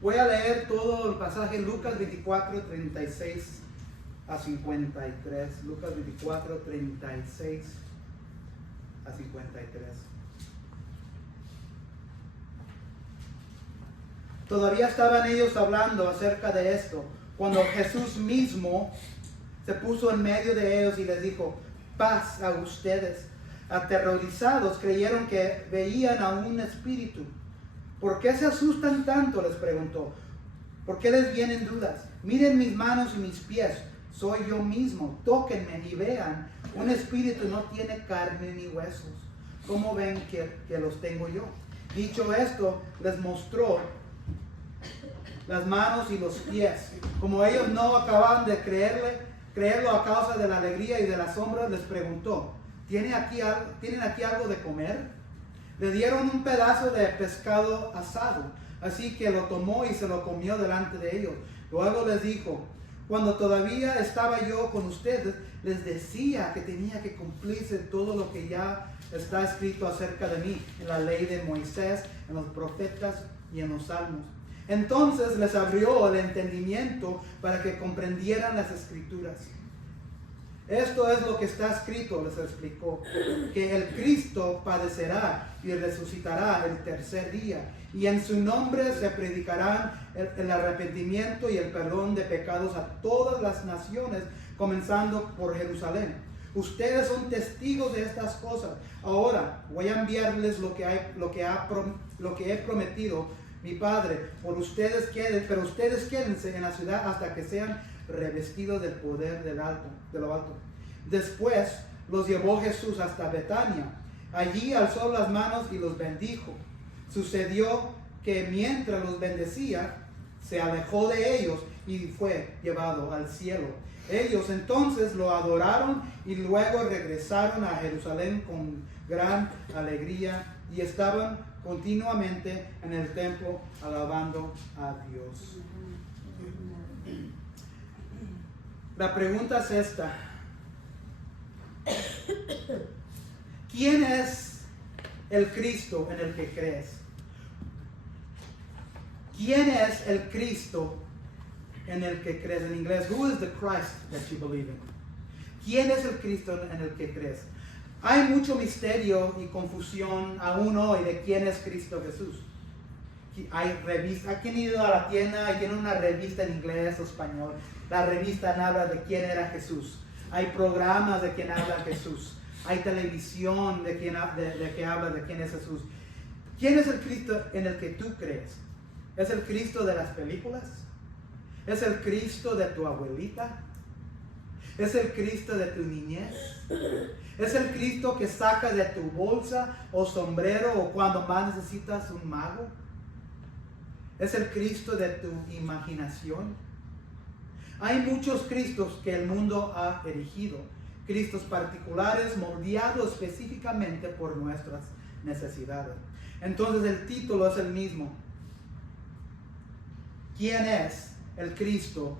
Voy a leer todo el pasaje, Lucas 24, 36 a 53. Lucas 24, 36 a 53. Todavía estaban ellos hablando acerca de esto, cuando Jesús mismo se puso en medio de ellos y les dijo: paz a ustedes. Aterrorizados creyeron que veían a un espíritu. ¿Por qué se asustan tanto?, les preguntó. ¿Por qué les vienen dudas? Miren mis manos y mis pies, soy yo mismo. Tóquenme y vean. Un espíritu no tiene carne ni huesos. ¿Cómo ven que los tengo yo? Dicho esto, les mostró las manos y los pies. Como ellos no acababan de creerlo a causa de la alegría y de la asombro, les preguntó: ¿tienen aquí algo de comer? Le dieron un pedazo de pescado asado, así que lo tomó y se lo comió delante de ellos. Luego les dijo: cuando todavía estaba yo con ustedes, les decía que tenía que cumplirse todo lo que ya está escrito acerca de mí en la ley de Moisés, en los profetas y en los salmos. Entonces les abrió el entendimiento para que comprendieran las escrituras. Esto es lo que está escrito, les explicó, que el Cristo padecerá y resucitará el tercer día, y en su nombre se predicarán el arrepentimiento y el perdón de pecados a todas las naciones, comenzando por Jerusalén. Ustedes son testigos de estas cosas. Ahora voy a enviarles lo que he prometido mi Padre, pero ustedes quédense en la ciudad hasta que sean revestidos del poder de lo alto. Después los llevó Jesús hasta Betania. Allí alzó las manos y los bendijo. Sucedió que mientras los bendecía, se alejó de ellos y fue llevado al cielo. Ellos entonces lo adoraron y luego regresaron a Jerusalén con gran alegría y estaban continuamente en el templo alabando a Dios. La pregunta es esta: ¿quién es el Cristo en el que crees? ¿Quién es el Cristo en el que crees? En inglés, who is the Christ that you believe in? ¿Quién es el Cristo en el que crees? Hay mucho misterio y confusión aún hoy de quién es Cristo Jesús. Hay revistas, ¿a quién ha ido a la tienda y tiene una revista en inglés o español? La revista habla de quién era Jesús. Hay programas de quién habla Jesús. Hay televisión de que habla de quién es Jesús. ¿Quién es el Cristo en el que tú crees? ¿Es el Cristo de las películas? ¿Es el Cristo de tu abuelita? ¿Es el Cristo de tu niñez? ¿Es el Cristo que saca de tu bolsa o sombrero o cuando más necesitas un mago? ¿Es el Cristo de tu imaginación? Hay muchos Cristos que el mundo ha erigido, Cristos particulares moldeados específicamente por nuestras necesidades. Entonces el título es el mismo. ¿Quién es el Cristo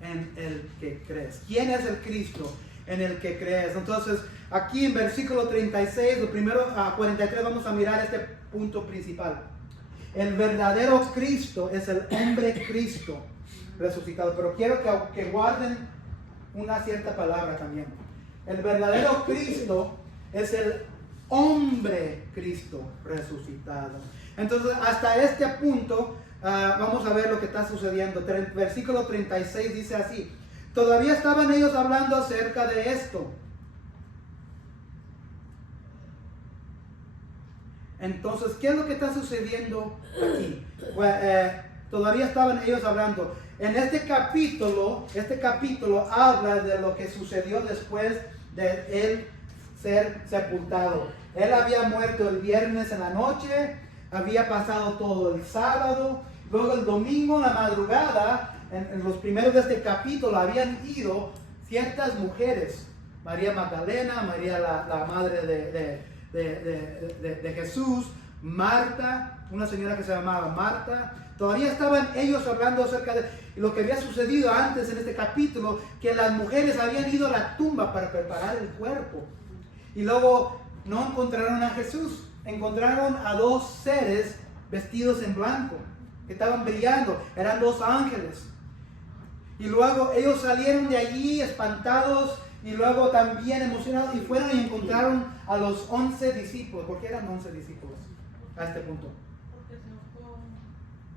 en el que crees? ¿Quién es el Cristo en el que crees? Entonces aquí en versículo 36, lo primero a 43 vamos a mirar este punto principal. El verdadero Cristo es el hombre Cristo resucitado. Pero quiero que guarden una cierta palabra también. El verdadero Cristo es el hombre Cristo resucitado. Entonces hasta este punto vamos a ver lo que está sucediendo. Versículo 36 dice así: todavía estaban ellos hablando acerca de esto. Entonces, ¿qué es lo que está sucediendo aquí? Todavía estaban ellos hablando. En este capítulo habla de lo que sucedió después de él ser sepultado. Él había muerto el viernes en la noche, había pasado todo el sábado, luego el domingo en la madrugada, en los primeros de este capítulo, habían ido ciertas mujeres, María Magdalena, María la madre de Jesús, Marta, una señora que se llamaba Marta. Todavía estaban ellos hablando acerca de lo que había sucedido antes en este capítulo, que las mujeres habían ido a la tumba para preparar el cuerpo. Y luego no encontraron a Jesús, encontraron a dos seres vestidos en blanco. que estaban brillando, eran 2 ángeles. Y luego ellos salieron de allí espantados y luego también emocionados y fueron y encontraron a los 11 discípulos. ¿Por qué eran 11 discípulos a este punto?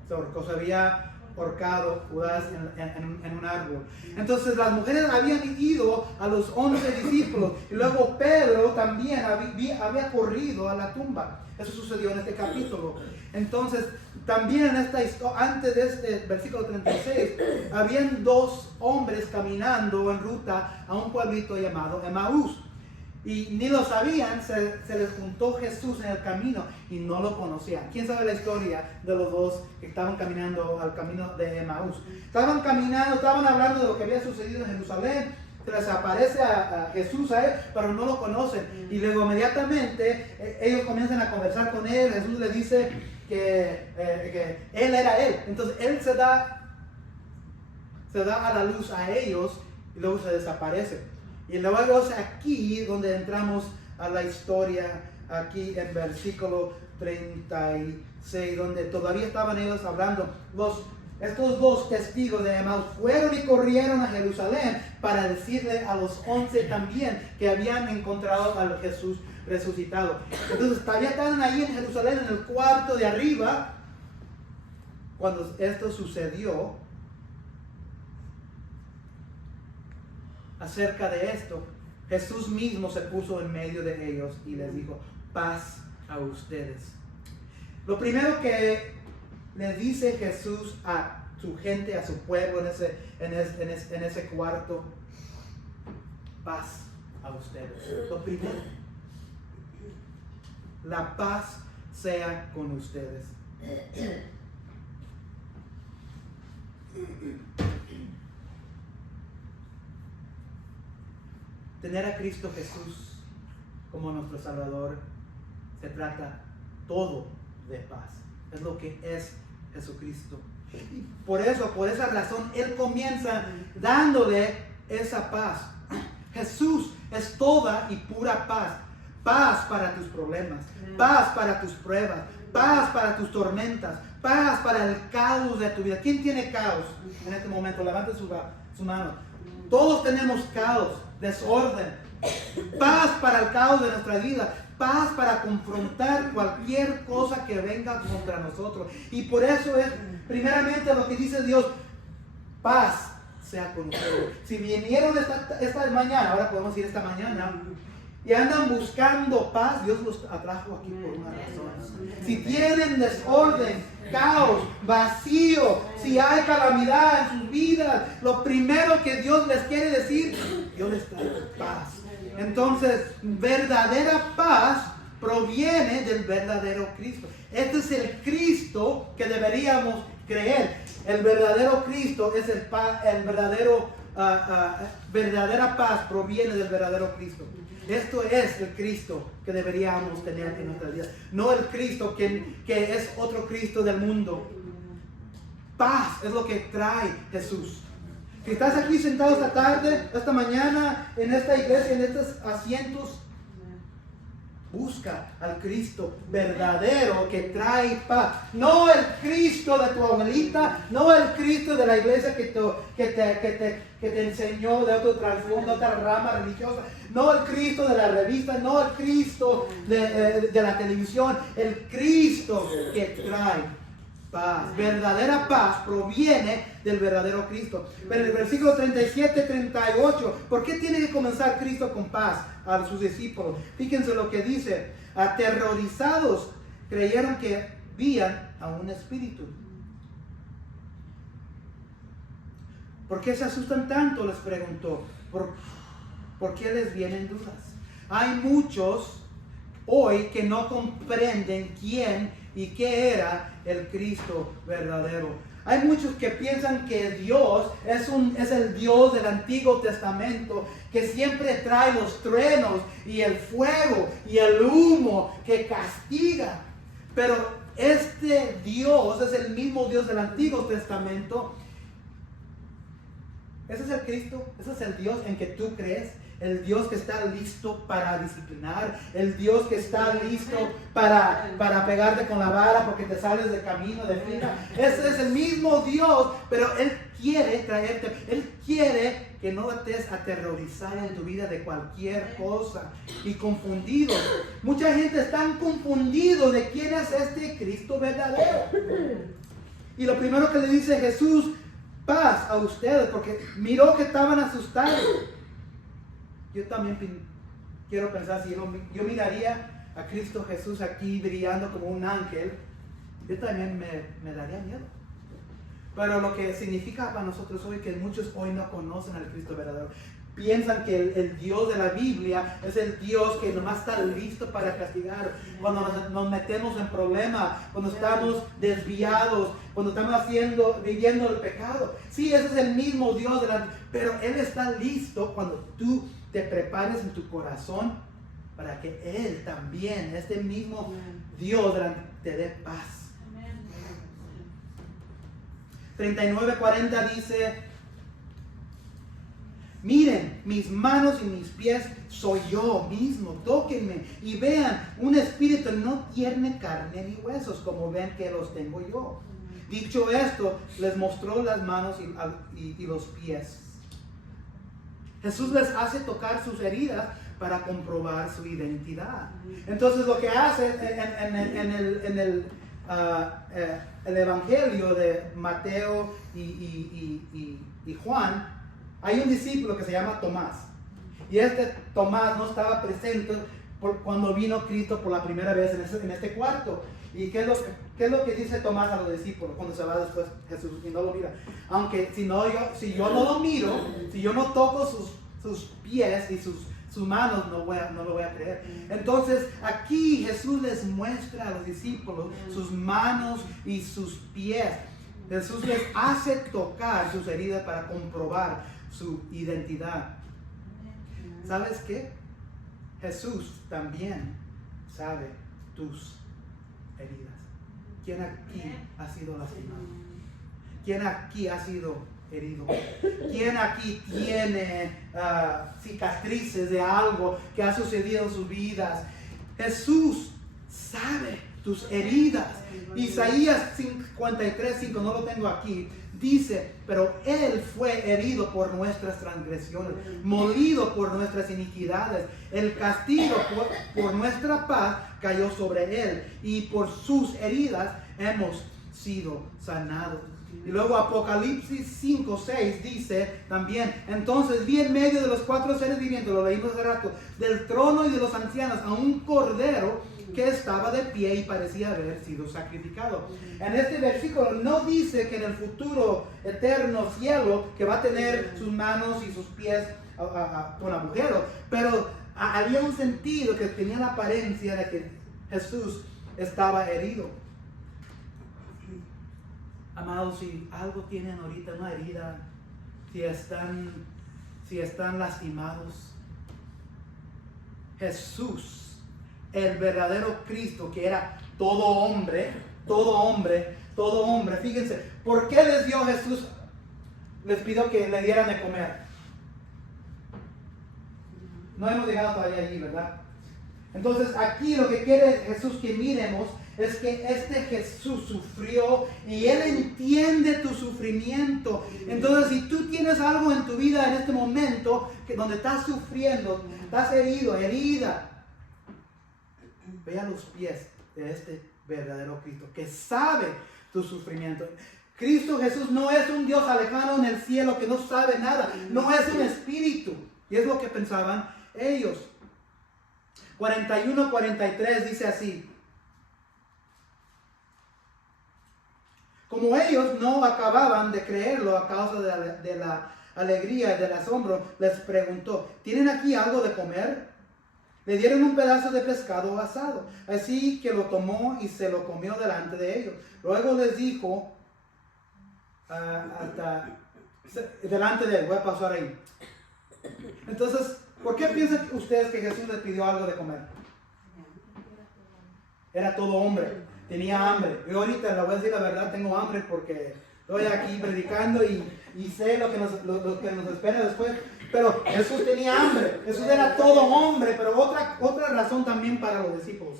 Porque se había ahorcado Judas en un árbol. Entonces las mujeres habían ido a los 11 discípulos y luego Pedro también había corrido a la tumba. Eso sucedió en este capítulo. Entonces también en esta historia, antes de este versículo 36, habían 2 hombres caminando en ruta a un pueblito llamado Emaús. Y ni lo sabían, se les juntó Jesús en el camino y no lo conocían. ¿Quién sabe la historia de los 2 que estaban caminando al camino de Emaús? Estaban caminando, estaban hablando de lo que había sucedido en Jerusalén. Se les aparece a Jesús a él, pero no lo conocen. Y luego inmediatamente ellos comienzan a conversar con él. Jesús les dice que él era él. Entonces él se da a la luz a ellos y luego se desaparece. Y luego es aquí donde entramos a la historia, aquí en versículo 36, donde todavía estaban ellos hablando. Estos 2 testigos de Emaús fueron y corrieron a Jerusalén para decirle a los 11 también que habían encontrado a Jesús resucitado. Entonces todavía estaban ahí en Jerusalén, en el cuarto de arriba, cuando esto sucedió. Acerca de esto, Jesús mismo se puso en medio de ellos y les dijo: paz a ustedes. Lo primero que le dice Jesús a su gente, a su pueblo en ese cuarto: paz a ustedes. Lo primero, la paz sea con ustedes. Tener a Cristo Jesús como nuestro Salvador, se trata todo de paz. Es lo que es Jesucristo. Y por esa razón, Él comienza dándole esa paz. Jesús es toda y pura paz. Paz para tus problemas, paz para tus pruebas, paz para tus tormentas, paz para el caos de tu vida. ¿Quién tiene caos en este momento? Levante su mano. Todos tenemos caos, desorden. Paz para el caos de nuestra vida. Paz para confrontar cualquier cosa que venga contra nosotros. Y por eso es primeramente lo que dice Dios: paz sea con ustedes. Si vinieron esta mañana, ahora podemos ir esta mañana, y andan buscando paz, Dios los atrajo aquí por una razón. Si tienen desorden, caos, vacío, si hay calamidad en sus vidas, lo primero que Dios les quiere decir: yo les traigo paz. Entonces, verdadera paz proviene del verdadero Cristo. Este es el Cristo que deberíamos creer. El verdadero Cristo es el verdadero, verdadera paz proviene del verdadero Cristo. Esto es el Cristo que deberíamos tener en nuestras vidas. No el Cristo que es otro Cristo del mundo. Paz es lo que trae Jesús. Si estás aquí sentado esta tarde, esta mañana, en esta iglesia, en estos asientos, busca al Cristo verdadero que trae paz. No el Cristo de tu abuelita, no el Cristo de la iglesia que te enseñó de otro trasfondo, otra rama religiosa. No el Cristo de la revista, no el Cristo de la televisión. El Cristo que trae paz. Verdadera paz proviene del verdadero Cristo. Pero en el versículo 37-38, ¿por qué tiene que comenzar Cristo con paz a sus discípulos? Fíjense lo que dice: aterrorizados creyeron que veían a un espíritu. ¿Por qué se asustan tanto?, les preguntó. ¿Por qué les vienen dudas? Hay muchos hoy que no comprenden quién y qué era el Cristo verdadero. Hay muchos que piensan que Dios es el Dios del Antiguo Testamento, que siempre trae los truenos y el fuego y el humo que castiga. Pero este Dios es el mismo Dios del Antiguo Testamento Ese es el Cristo, ese es el Dios en que tú crees. El Dios que está listo para disciplinar, el Dios que está listo para pegarte con la vara porque te sales de camino, de fila. Ese es el mismo Dios, pero Él quiere traerte, Él quiere que no estés aterrorizado en tu vida de cualquier cosa y confundido. Mucha gente está confundido de quién es este Cristo verdadero. Y lo primero que le dice Jesús, paz a ustedes, porque miró que estaban asustados. Yo también quiero pensar, si yo miraría a Cristo Jesús aquí brillando como un ángel, yo también me daría miedo. Pero lo que significa para nosotros hoy que muchos hoy no conocen al Cristo verdadero. Piensan que el Dios de la Biblia es el Dios que nomás está listo para castigar. Cuando nos metemos en problemas, cuando estamos desviados, cuando estamos viviendo el pecado. Sí, ese es el mismo Dios, pero Él está listo cuando tú te prepares en tu corazón para que Él también, este mismo Dios, te dé paz. 39:40 dice: miren, mis manos y mis pies soy yo mismo, tóquenme y vean, un espíritu no tiene carne ni huesos como ven que los tengo yo. Dicho esto, les mostró las manos y los pies. Jesús les hace tocar sus heridas para comprobar su identidad. Entonces lo que hace en el Evangelio de Mateo y Juan, hay un discípulo que se llama Tomás. Y este Tomás no estaba presente cuando vino Cristo por la primera vez en este cuarto. ¿Y qué es lo que dice Tomás a los discípulos cuando se va después Jesús y no lo mira? Aunque si yo no lo miro, si yo no toco sus pies y sus manos, no lo voy a creer. Entonces aquí Jesús les muestra a los discípulos sus manos y sus pies. Jesús les hace tocar sus heridas para comprobar su identidad. ¿Sabes qué? Jesús también sabe tus heridas. ¿Quién aquí ha sido lastimado? ¿Quién aquí ha sido herido? ¿Quién aquí tiene cicatrices de algo que ha sucedido en sus vidas? Jesús sabe tus heridas. Isaías 53:5, no lo tengo aquí, dice: pero Él fue herido por nuestras transgresiones, molido por nuestras iniquidades. El castigo por nuestra paz cayó sobre Él, y por sus heridas hemos sido sanados. Y luego Apocalipsis 5:6 dice también: entonces vi en medio de los 4 seres vivientes, lo leímos hace rato, del trono y de los ancianos, a un cordero que estaba de pie y parecía haber sido sacrificado. En este versículo no dice que en el futuro eterno cielo que va a tener sus manos y sus pies con agujeros, pero había un sentido que tenía la apariencia de que Jesús estaba herido. Amados, si algo tienen ahorita, una herida, si están lastimados, Jesús, el verdadero Cristo, que era todo hombre, fíjense, ¿por qué les dio Jesús? Les pidió que le dieran de comer. No hemos llegado todavía allí, ¿verdad? Entonces aquí lo que quiere Jesús que miremos es que este Jesús sufrió y Él entiende tu sufrimiento. Entonces si tú tienes algo en tu vida en este momento donde estás sufriendo, estás herido, herida, ve a los pies de este verdadero Cristo que sabe tu sufrimiento. Cristo Jesús no es un Dios alejado en el cielo que no sabe nada, no es un espíritu. Y es lo que pensaban ellos. 41-43 dice así: como ellos no acababan de creerlo a causa de la alegría y del asombro, les preguntó: ¿tienen aquí algo de comer? Le dieron un pedazo de pescado asado, así que lo tomó y se lo comió delante de ellos. Luego les dijo, delante de él, voy a pasar ahí. Entonces, ¿por qué piensan ustedes que Jesús les pidió algo de comer? Era todo hombre, tenía hambre. Yo ahorita, le voy a decir la verdad, tengo hambre porque estoy aquí predicando y y sé lo que nos espera después. Pero Jesús tenía hambre. Jesús era todo hombre, pero otra razón también para los discípulos.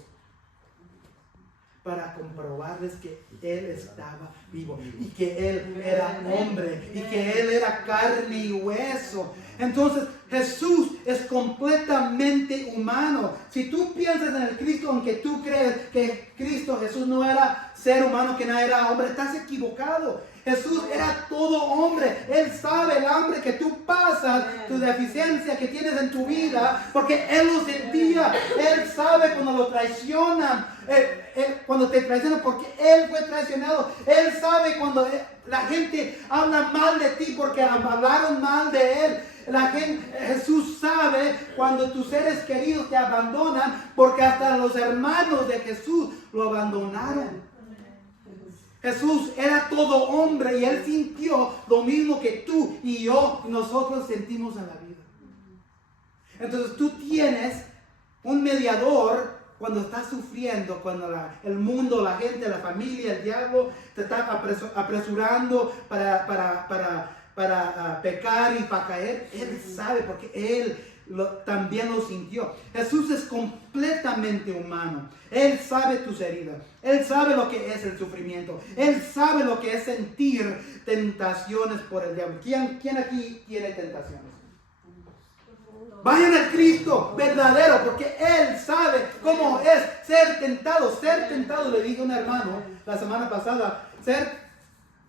Para comprobarles que Él estaba vivo y que Él era hombre y que Él era carne y hueso. Entonces Jesús es completamente humano. Si tú piensas en el Cristo, aunque tú crees que Jesús no era ser humano, que no era hombre, estás equivocado. Jesús era todo hombre. Él sabe el hambre que tú pasas, tu deficiencia que tienes en tu vida, porque Él lo sentía. Él sabe cuando lo traicionan, cuando te traicionan, porque Él fue traicionado. Él sabe cuando la gente habla mal de ti porque hablaron mal de Él. Jesús sabe cuando tus seres queridos te abandonan, porque hasta los hermanos de Jesús lo abandonaron. Jesús era todo hombre y Él sintió lo mismo que tú y yo y nosotros sentimos en la vida. Entonces tú tienes un mediador cuando estás sufriendo, cuando el mundo, la gente, la familia, el diablo te está apresurando para pecar y para caer. Él sabe porque Él también lo sintió. Jesús es completamente humano. Él sabe tus heridas. Él sabe lo que es el sufrimiento. Él sabe lo que es sentir tentaciones por el diablo. ¿Quién aquí tiene tentaciones? Vayan al Cristo verdadero, porque Él sabe cómo es ser tentado. Ser tentado, le dije a un hermano la semana pasada, ser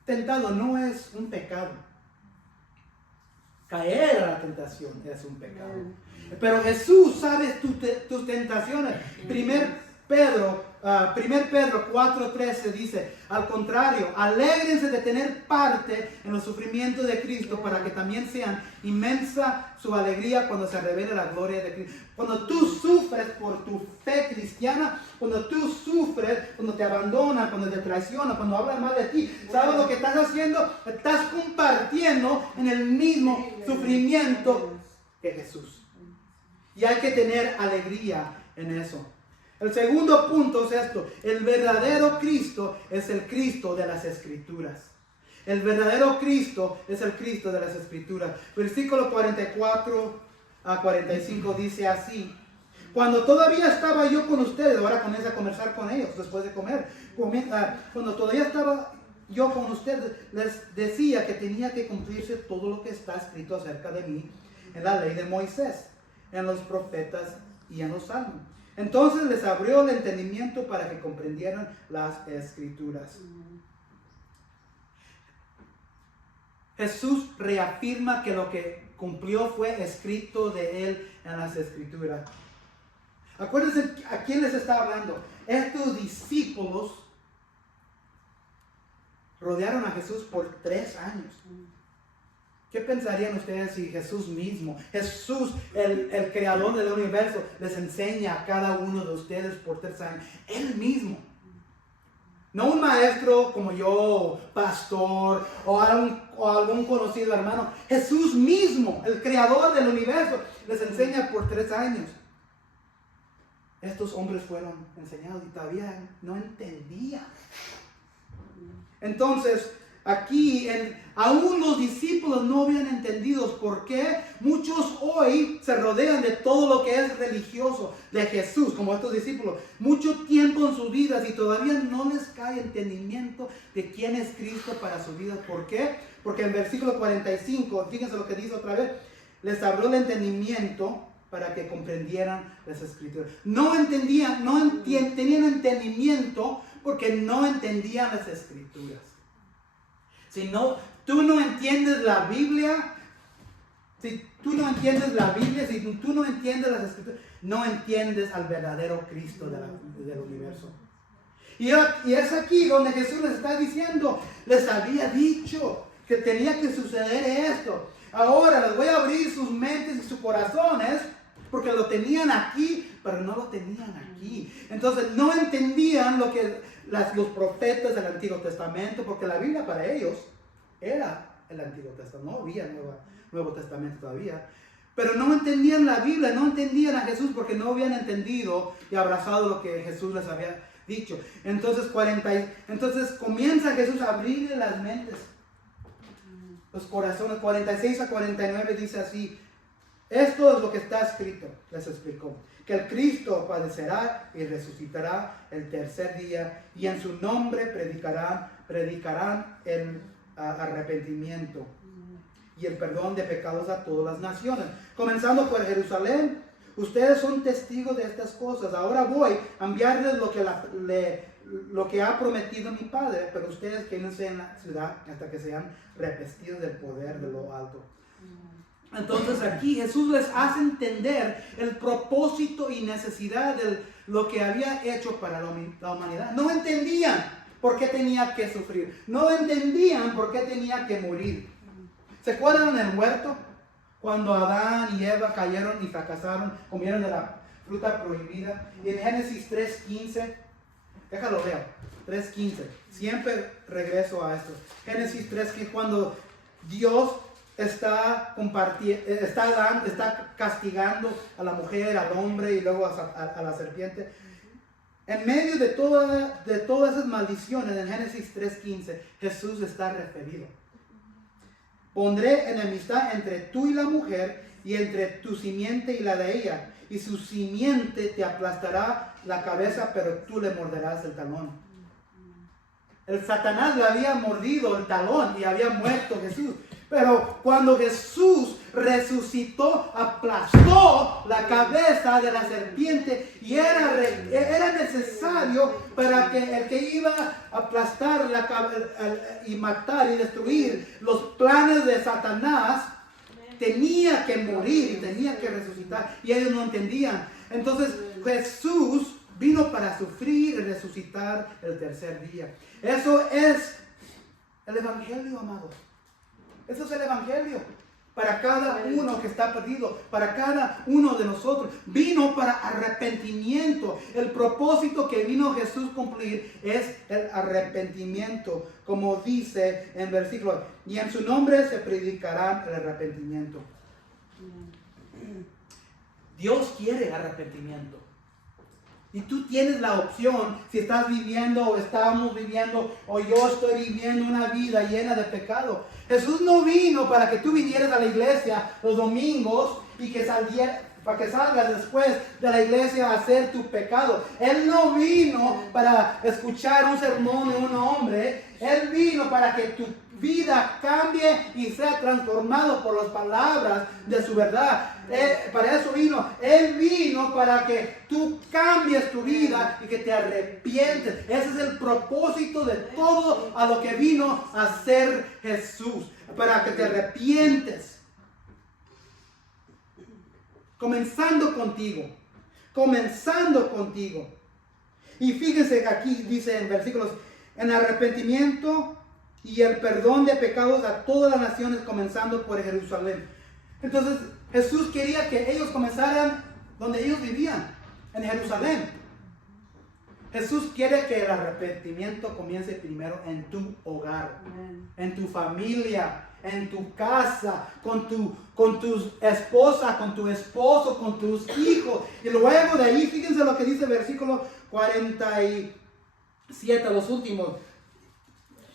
tentado no es un pecado. Caer a la tentación es un pecado. Pero Jesús sabe tus tentaciones. 1 Pedro 4:13 dice: al contrario, alégrense de tener parte en los sufrimientos de Cristo, para que también sean inmensa su alegría cuando se revele la gloria de Cristo. Cuando tú sufres por tu fe cristiana, cuando tú sufres, cuando te abandonan, cuando te traicionan, cuando hablan mal de ti, ¿sabes lo que estás haciendo? Estás compartiendo en el mismo sufrimiento que Jesús. Y hay que tener alegría en eso. El segundo punto es esto: el verdadero Cristo es el Cristo de las Escrituras. El verdadero Cristo es el Cristo de las Escrituras. Versículo 44 a 45 dice así: cuando todavía estaba yo con ustedes, ahora comienza a conversar con ellos después de comer. Cuando todavía estaba yo con ustedes, les decía que tenía que cumplirse todo lo que está escrito acerca de mí en la ley de Moisés, en los profetas y en los salmos. Entonces les abrió el entendimiento para que comprendieran las Escrituras. Jesús reafirma que lo que cumplió fue escrito de Él en las Escrituras. Acuérdense a quién les está hablando. Estos discípulos rodearon a Jesús por 3 años. ¿Qué pensarían ustedes si Jesús mismo, Jesús, el creador del universo, les enseña a cada uno de ustedes por 3 años? Él mismo. No un maestro como yo, pastor, o algún conocido hermano. Jesús mismo, el creador del universo, les enseña por 3 años. Estos hombres fueron enseñados y todavía no entendían. Entonces, aquí aún los discípulos no habían entendido por qué muchos hoy se rodean de todo lo que es religioso de Jesús, como estos discípulos, mucho tiempo en sus vidas y todavía no les cae entendimiento de quién es Cristo para sus vidas. ¿Por qué? Porque en versículo 45, fíjense lo que dice otra vez: les abrió el entendimiento para que comprendieran las Escrituras. No entendían, tenían entendimiento porque no entendían las Escrituras. Si tú no entiendes la Biblia, si tú no entiendes las Escrituras, no entiendes al verdadero Cristo del universo. Y es aquí donde Jesús les está diciendo: les había dicho que tenía que suceder esto. Ahora les voy a abrir sus mentes y sus corazones, porque lo tenían aquí, pero no lo tenían aquí. Entonces no entendían lo que los profetas del Antiguo Testamento, porque la Biblia para ellos era el Antiguo Testamento, no había Nuevo Testamento todavía. Pero no entendían la Biblia, no entendían a Jesús porque no habían entendido y abrazado lo que Jesús les había dicho. Entonces comienza Jesús a abrirle las mentes. los corazones. 46 a 49 dice así: esto es lo que está escrito, les explicó, que el Cristo padecerá y resucitará el tercer día, y en su nombre predicarán el arrepentimiento y el perdón de pecados a todas las naciones, comenzando por Jerusalén. Ustedes son testigos de estas cosas. Ahora voy a enviarles lo que ha prometido mi Padre, pero ustedes quédense en la ciudad hasta que sean revestidos del poder de lo alto. Entonces aquí Jesús les hace entender el propósito y necesidad de lo que había hecho para la humanidad. No entendían por qué tenía que sufrir. No entendían por qué tenía que morir. ¿Se acuerdan en el huerto? Cuando Adán y Eva cayeron y fracasaron, comieron de la fruta prohibida. Y en Génesis 3:15, déjalo leer, 3:15. Siempre regreso a esto. Génesis 3:15, cuando Dios está castigando a la mujer, al hombre y luego a la serpiente. En medio de todas esas maldiciones, en Génesis 3:15, Jesús está referido. Pondré enemistad entre tú y la mujer, y entre tu simiente y la de ella, y su simiente te aplastará la cabeza, pero tú le morderás el talón. El Satanás le había mordido el talón y había muerto Jesús. Pero cuando Jesús resucitó, aplastó la cabeza de la serpiente, y era necesario para que el que iba a aplastar y matar y destruir los planes de Satanás tenía que morir y tenía que resucitar, y ellos no entendían. Entonces Jesús vino para sufrir y resucitar el tercer día. Eso es el evangelio, amados. Eso es el evangelio para cada uno que está perdido, para cada uno de nosotros. Vino para arrepentimiento. El propósito que vino Jesús a cumplir es el arrepentimiento, como dice en versículo: y en su nombre se predicará el arrepentimiento. Dios quiere arrepentimiento. Y tú tienes la opción, si estás viviendo o estamos viviendo o yo estoy viviendo una vida llena de pecado. Jesús no vino para que tú vinieras a la iglesia los domingos y para que salgas después de la iglesia a hacer tu pecado. Él no vino para escuchar un sermón de un hombre. Él vino para que tu vida cambie y sea transformado por las palabras de su verdad. Para eso vino. Él vino para que tú cambies tu vida y que te arrepientes. Ese es el propósito de todo a lo que vino a hacer Jesús. Para que te arrepientes. Comenzando contigo. Y fíjense que aquí dice en versículos: en arrepentimiento y el perdón de pecados a todas las naciones, comenzando por Jerusalén. Entonces Jesús quería que ellos comenzaran donde ellos vivían, en Jerusalén. Jesús quiere que el arrepentimiento comience primero en tu hogar, en tu familia, en tu casa, con tu esposa, con tu esposo, con tus hijos. Y luego de ahí, fíjense lo que dice el versículo 47, los últimos: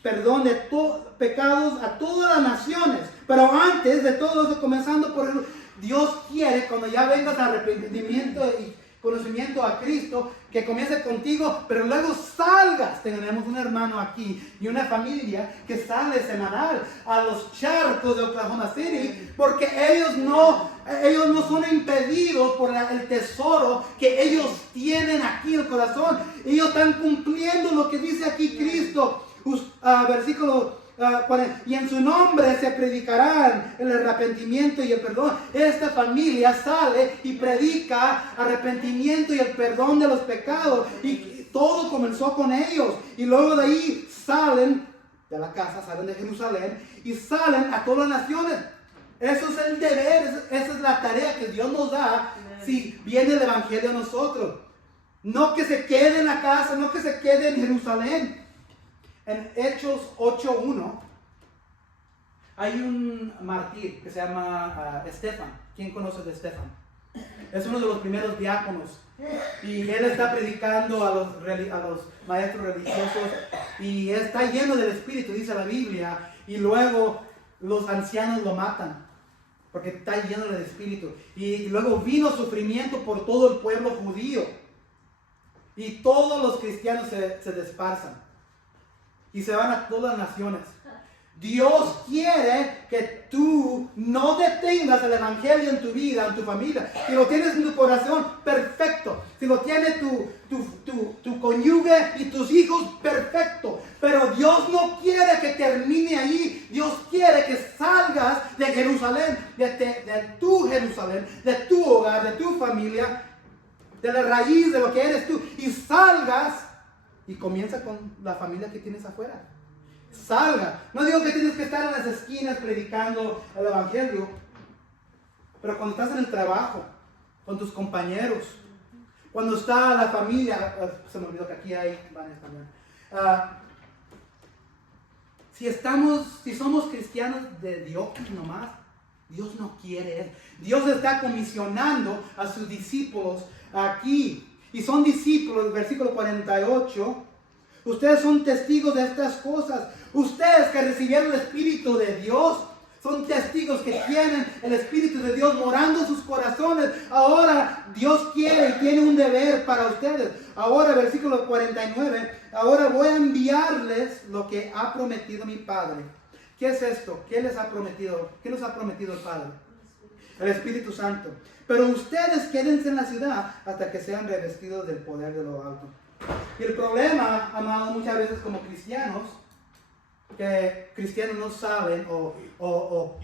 perdón de pecados a todas las naciones. Pero antes de todo eso, comenzando por Dios quiere, cuando ya vengas a arrepentimiento y conocimiento a Cristo, que comience contigo, pero luego salgas. Tenemos un hermano aquí y una familia que sale semanal a los charcos de Oklahoma City, porque ellos no son impedidos por el tesoro que ellos tienen aquí en el corazón. Ellos están cumpliendo lo que dice aquí Cristo. Versículo 40, y en su nombre se predicarán el arrepentimiento y el perdón. Esta familia sale y predica arrepentimiento y el perdón de los pecados, y todo comenzó con ellos. Y luego de ahí salen de la casa, salen de Jerusalén y salen a todas las naciones. Eso es el deber, esa es la tarea que Dios nos da si viene el evangelio a nosotros. No que se quede en la casa, no que se quede en Jerusalén. En Hechos 8:1 hay un mártir que se llama Esteban. ¿Quién conoce de Esteban? Es uno de los primeros diáconos. Y él está predicando a los maestros religiosos y está lleno del Espíritu, dice la Biblia. Y luego los ancianos lo matan, porque está lleno del Espíritu. Y luego vino sufrimiento por todo el pueblo judío. Y todos los cristianos se dispersan y se van a todas las naciones. Dios quiere que tú no detengas el evangelio en tu vida, en tu familia. Si lo tienes en tu corazón, perfecto. Si lo tiene tu cónyuge y tus hijos, perfecto. Pero Dios no quiere que termine ahí. Dios quiere que salgas de Jerusalén, de tu hogar, de tu familia, de la raíz de lo que eres tú, y salgas y comienza con la familia que tienes afuera. Salga. No digo que tienes que estar en las esquinas predicando el evangelio, pero cuando estás en el trabajo, con tus compañeros, cuando está la familia, se me olvidó que aquí hay van en español. Si somos cristianos de Dios nomás, Dios no quiere eso. Dios está comisionando a sus discípulos aquí. Y son discípulos, versículo 48. Ustedes son testigos de estas cosas. Ustedes que recibieron el Espíritu de Dios, son testigos que tienen el Espíritu de Dios morando en sus corazones. Ahora Dios quiere y tiene un deber para ustedes. Ahora, versículo 49. Ahora voy a enviarles lo que ha prometido mi Padre. ¿Qué es esto? ¿Qué les ha prometido? ¿Qué nos ha prometido el Padre? El Espíritu Santo. Pero ustedes quédense en la ciudad hasta que sean revestidos del poder de lo alto. Y el problema, amados, muchas veces como cristianos, que cristianos no saben o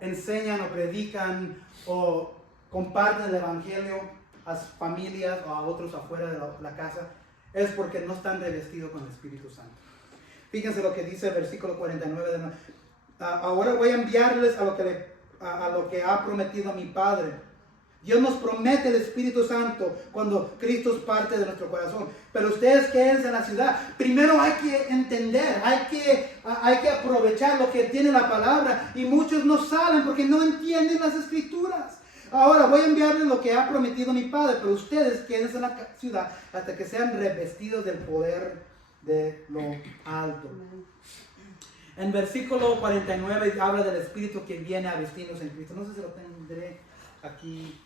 enseñan o predican o comparten el evangelio a sus familias o a otros afuera de la casa, es porque no están revestidos con el Espíritu Santo. Fíjense lo que dice el versículo 49 ahora voy a enviarles a lo que ha prometido mi Padre. Dios nos promete el Espíritu Santo cuando Cristo es parte de nuestro corazón. Pero ustedes quédense en la ciudad. Primero hay que entender, hay que aprovechar lo que tiene la palabra. Y muchos no salen porque no entienden las Escrituras. Ahora voy a enviarles lo que ha prometido mi Padre. Pero ustedes quédense en la ciudad hasta que sean revestidos del poder de lo alto. En versículo 49 habla del Espíritu que viene a vestirnos en Cristo. No sé si lo tendré aquí.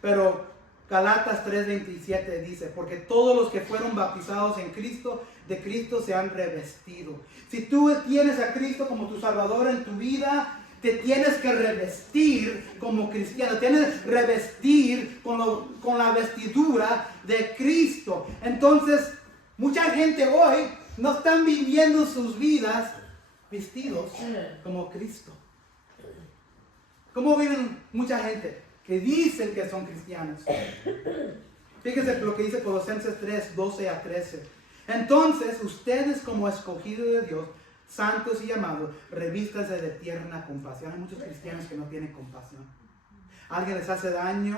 Pero Galatas 3:27 dice, porque todos los que fueron bautizados en Cristo, de Cristo se han revestido. Si tú tienes a Cristo como tu Salvador en tu vida, te tienes que revestir como cristiano, tienes que revestir con la vestidura de Cristo. Entonces, mucha gente hoy no están viviendo sus vidas vestidos como Cristo. ¿Cómo viven mucha gente que dicen que son cristianos? Fíjense lo que dice Colosenses 3:12-13. Entonces, ustedes como escogidos de Dios, santos y llamados, revístanse de tierna compasión. Hay muchos cristianos que no tienen compasión. Alguien les hace daño,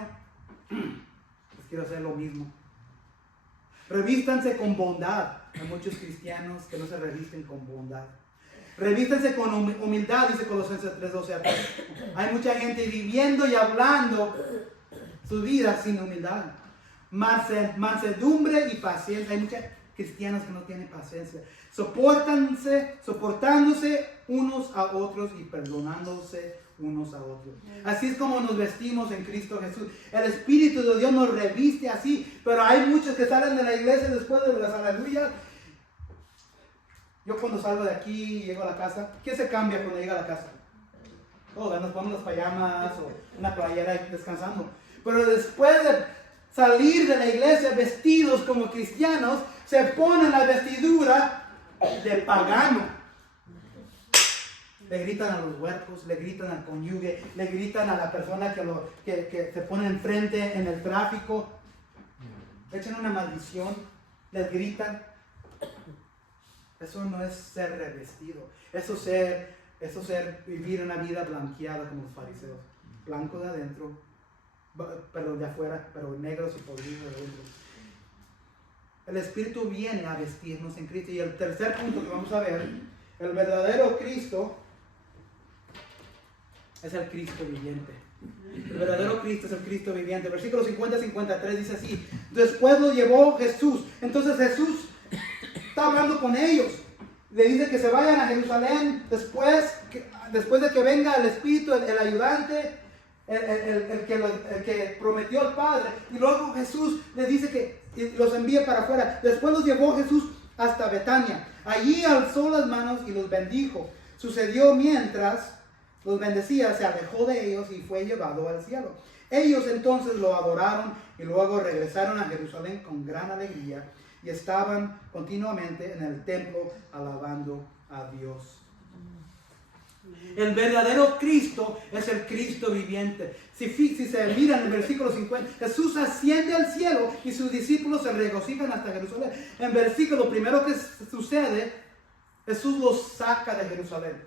pues quiero hacer lo mismo. Revístanse con bondad. Hay muchos cristianos que no se revisten con bondad. Revístanse con humildad, dice Colosenses 3:12-13. Hay mucha gente viviendo y hablando su vida sin humildad. Mansedumbre y paciencia. Hay muchos cristianos que no tienen paciencia. Soportándose unos a otros y perdonándose unos a otros. Así es como nos vestimos en Cristo Jesús. El Espíritu de Dios nos reviste así. Pero hay muchos que salen de la iglesia después de las aleluyas. Yo cuando salgo de aquí y llego a la casa, ¿qué se cambia cuando llega a la casa? Nos ponemos las payamas o una playera descansando. Pero después de salir de la iglesia vestidos como cristianos, se ponen la vestidura de pagano. Le gritan a los huercos, le gritan al cónyuge, le gritan a la persona que se pone enfrente en el tráfico. Le echan una maldición, les gritan. Eso no es ser revestido. Eso es vivir una vida blanqueada como los fariseos. Blanco de adentro, pero de afuera, pero negros y podridos de adentro. El Espíritu viene a vestirnos en Cristo. Y el tercer punto que vamos a ver, el verdadero Cristo es el Cristo viviente. El verdadero Cristo es el Cristo viviente. Versículo 50-53 dice así: después lo llevó Jesús. Entonces Jesús está hablando con ellos. le dice que se vayan a Jerusalén después de que venga el Espíritu, el ayudante, el que prometió el Padre. Y luego Jesús les dice que los envía para afuera. Después los llevó Jesús hasta Betania. Allí alzó las manos y los bendijo. Sucedió mientras los bendecía, se alejó de ellos y fue llevado al cielo. Ellos entonces lo adoraron y luego regresaron a Jerusalén con gran alegría y estaban continuamente en el templo alabando a Dios. El verdadero Cristo es el Cristo viviente. Si se mira en el versículo 50, Jesús asciende al cielo y sus discípulos se regocijan hasta Jerusalén. En versículo primero que sucede, Jesús los saca de Jerusalén.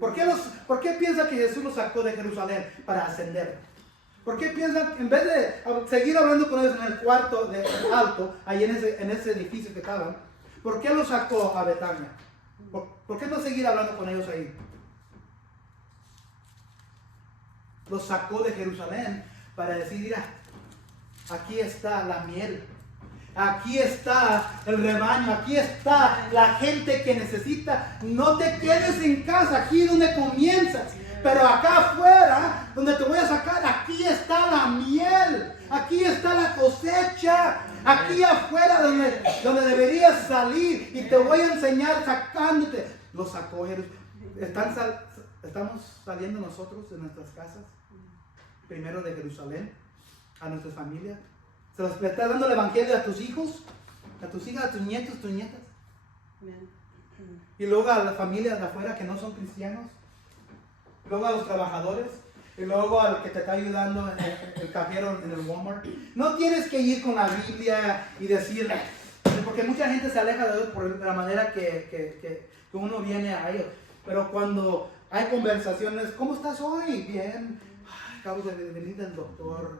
¿Por qué piensa que Jesús los sacó de Jerusalén para ascender? ¿Por qué piensa, en vez de seguir hablando con ellos en el cuarto alto, ahí en ese edificio que estaban, por qué los sacó a Betania? ¿Por qué no seguir hablando con ellos ahí? Los sacó de Jerusalén para decir, mira, aquí está la miel, aquí está el rebaño, aquí está la gente que necesita. No te quedes en casa, aquí es donde comienzas, pero acá afuera, donde te voy a sacar, aquí está la miel, aquí está la cosecha, aquí afuera donde deberías salir y te voy a enseñar sacándote. Los sacó Jerusalén. Estamos saliendo nosotros de nuestras casas, primero de Jerusalén, a nuestras familias. Se los estás dando el evangelio a tus hijos, a tus hijas, a tus nietos, tus nietas. Y luego a las familias de afuera que no son cristianos. Luego a los trabajadores. Y luego al que te está ayudando en el cajero en el Walmart. No tienes que ir con la Biblia y decirle, porque mucha gente se aleja de Dios por la manera que uno viene a ellos. Pero cuando hay conversaciones, ¿cómo estás hoy? Bien. Ay, acabo de venir del doctor.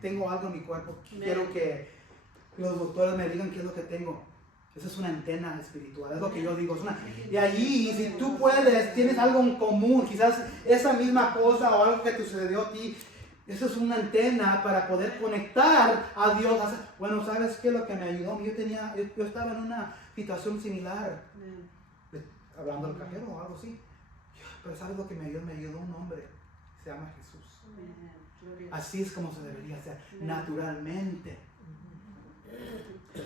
Tengo algo en mi cuerpo. Quiero que los doctores me digan qué es lo que tengo. Esa es una antena espiritual, es lo que yo digo. Y allí, si tú puedes, tienes algo en común, quizás esa misma cosa o algo que te sucedió a ti, eso es una antena para poder conectar a Dios. Bueno, ¿sabes qué? Lo que me ayudó, yo estaba en una situación similar, hablando al cajero o algo así. Pero ¿sabes lo que me ayudó? Me ayudó un hombre, se llama Jesús. Así es como se debería hacer, naturalmente.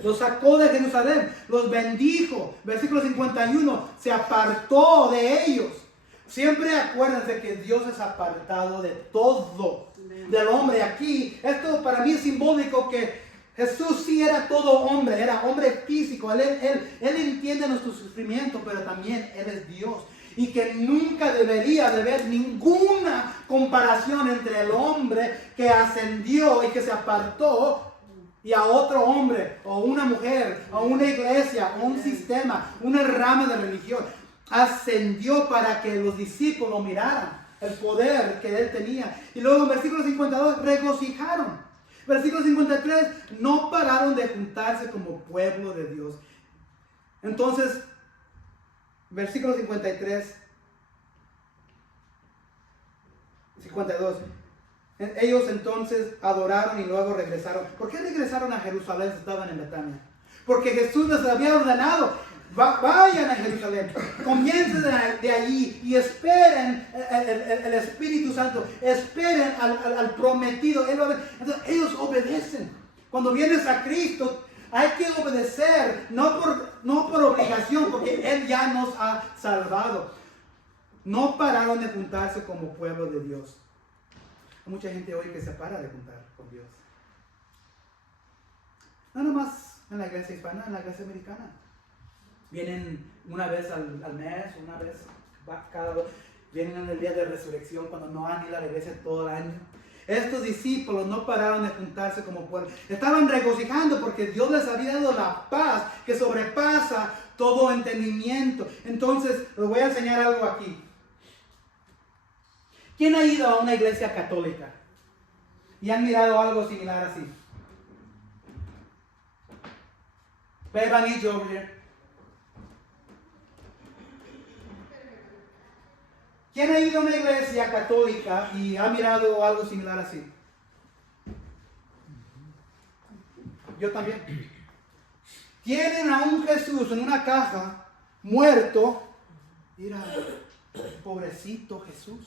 Los sacó de Jerusalén, los bendijo. Versículo 51, se apartó de ellos. Siempre acuérdense que Dios es apartado de todo, del hombre. Aquí, esto para mí es simbólico que Jesús sí era todo hombre, era hombre físico. Él entiende nuestro sufrimiento, pero también Él es Dios. Y que nunca debería de haber ninguna comparación entre el hombre que ascendió y que se apartó y a otro hombre, o una mujer, o una iglesia, o un sistema, una rama de religión. Ascendió para que los discípulos miraran el poder que él tenía. Y luego en versículo 52, regocijaron. Versículo 53, no pararon de juntarse como pueblo de Dios. Entonces, versículo 53, 52. Ellos entonces adoraron y luego regresaron. ¿Por qué regresaron a Jerusalén si estaban en Betania? Porque Jesús les había ordenado, vayan a Jerusalén, comiencen de allí y esperen el Espíritu Santo, esperen al prometido. Entonces ellos obedecen. Cuando vienes a Cristo, hay que obedecer, no por obligación, porque Él ya nos ha salvado. No pararon de juntarse como pueblo de Dios. Hay mucha gente hoy que se para de juntar con Dios. No nomás en la iglesia hispana, en la iglesia americana. Vienen una vez al mes, una vez cada dos. Vienen en el día de resurrección cuando no han ido a la iglesia todo el año. Estos discípulos no pararon de juntarse como pueblo. Estaban regocijando porque Dios les había dado la paz que sobrepasa todo entendimiento. Entonces, les voy a enseñar algo aquí. ¿Quién ha ido a una iglesia católica y han mirado algo similar así? Bevan y over here. ¿Quién ha ido a una iglesia católica y ha mirado algo similar así? Yo también. Tienen a un Jesús en una caja muerto. Mira, pobrecito Jesús.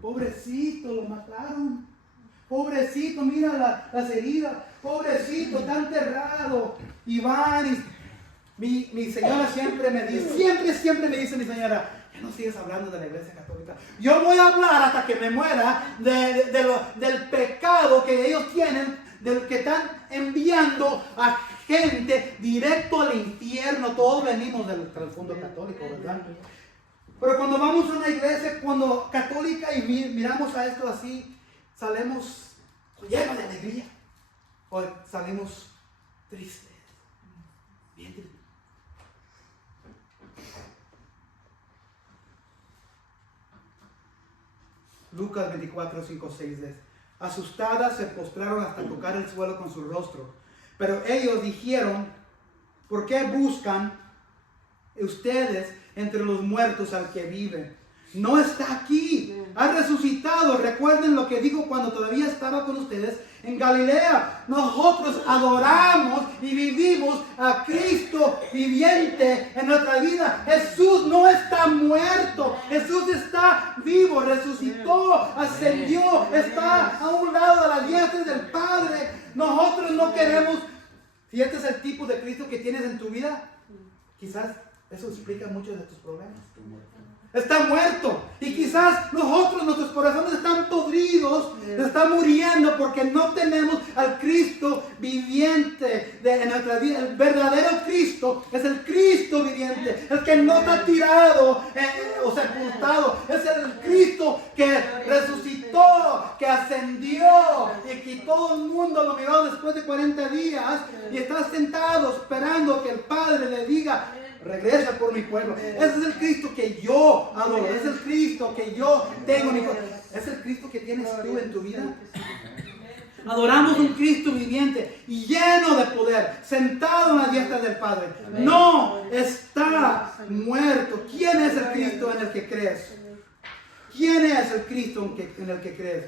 Pobrecito, lo mataron. Pobrecito, mira las heridas. Pobrecito, está enterrado. Y van y mi señora siempre me dice, siempre me dice mi señora, ya no sigues hablando de la iglesia católica. Yo voy a hablar hasta que me muera del pecado que ellos tienen, del que están enviando a gente directo al infierno. Todos venimos del fondo católico, ¿verdad? Pero cuando vamos a una iglesia católica y miramos a esto así, salimos llenos de alegría o salimos tristes, bien tristes. Lucas 24, 5, 6. Asustadas se postraron hasta tocar el suelo con su rostro. Pero ellos dijeron, ¿por qué buscan ustedes entre los muertos al que vive? No está aquí, ha resucitado. Recuerden lo que dijo cuando todavía estaba con ustedes en Galilea. Nosotros adoramos y vivimos a Cristo viviente en nuestra vida. Jesús no está muerto, Jesús está vivo, resucitó, ascendió, está a un lado de la diestra del Padre. Nosotros no queremos, si este es el tipo de Cristo que tienes en tu vida, quizás eso explica muchos de tus problemas. Está muerto. Y quizás nuestros corazones están podridos, están muriendo porque no tenemos al Cristo viviente en nuestra vida. El verdadero Cristo es el Cristo viviente, el que no está tirado o sepultado. Es el Cristo que resucitó, que ascendió y que todo el mundo lo miró después de 40 días y está sentado esperando que el Padre le diga, regresa por mi pueblo. Ese es el Cristo que yo adoro. Es el Cristo que yo tengo en mi corazón. Es el Cristo que tienes tú en tu vida. Adoramos un Cristo viviente y lleno de poder, sentado en la diestra del Padre. No está muerto. ¿Quién es el Cristo en el que crees? ¿Quién es el Cristo en el que crees?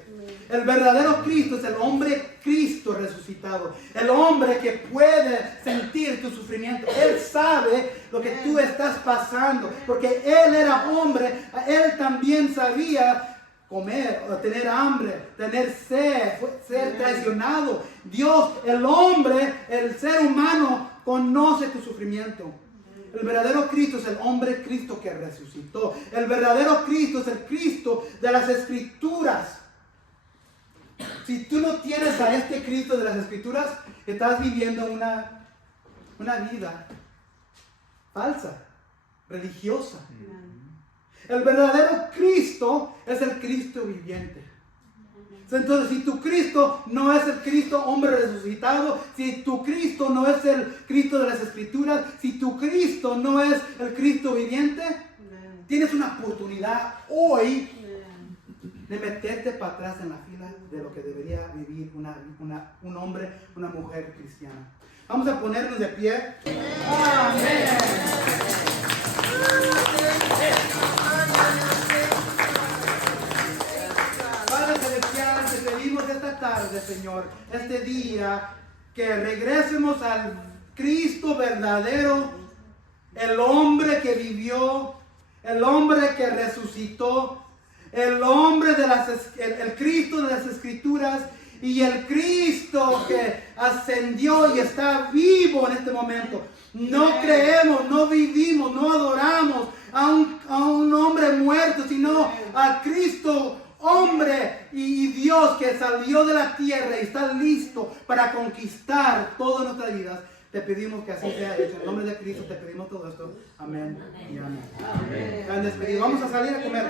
El verdadero Cristo es el hombre Cristo resucitado. El hombre que puede sentir tu sufrimiento. Él sabe lo que tú estás pasando. Porque Él era hombre. Él también sabía comer, tener hambre, tener sed, ser traicionado. Dios, el hombre, el ser humano, conoce tu sufrimiento. El verdadero Cristo es el hombre Cristo que resucitó. El verdadero Cristo es el Cristo de las Escrituras. Si tú no tienes a este Cristo de las Escrituras, estás viviendo una vida falsa, religiosa. El verdadero Cristo es el Cristo viviente. Entonces, si tu Cristo no es el Cristo hombre resucitado, si tu Cristo no es el Cristo de las Escrituras, si tu Cristo no es el Cristo viviente, tienes una oportunidad hoy de meterte para atrás en la fila de lo que debería vivir un hombre, una mujer cristiana. Vamos a ponernos de pie. Amén. Padre Celestial, te pedimos esta tarde, Señor, este día, que regresemos al Cristo verdadero, el hombre que vivió, el hombre que resucitó, el hombre el Cristo de las Escrituras y el Cristo que ascendió y está vivo en este momento. No creemos, no vivimos, no adoramos a un hombre muerto, sino al Cristo hombre y Dios que salió de la tierra y está listo para conquistar todas nuestras vidas. Te pedimos que así sea hecho. En el nombre de Cristo te pedimos todo esto. Amén y amén. Amén. Vamos a salir a comer.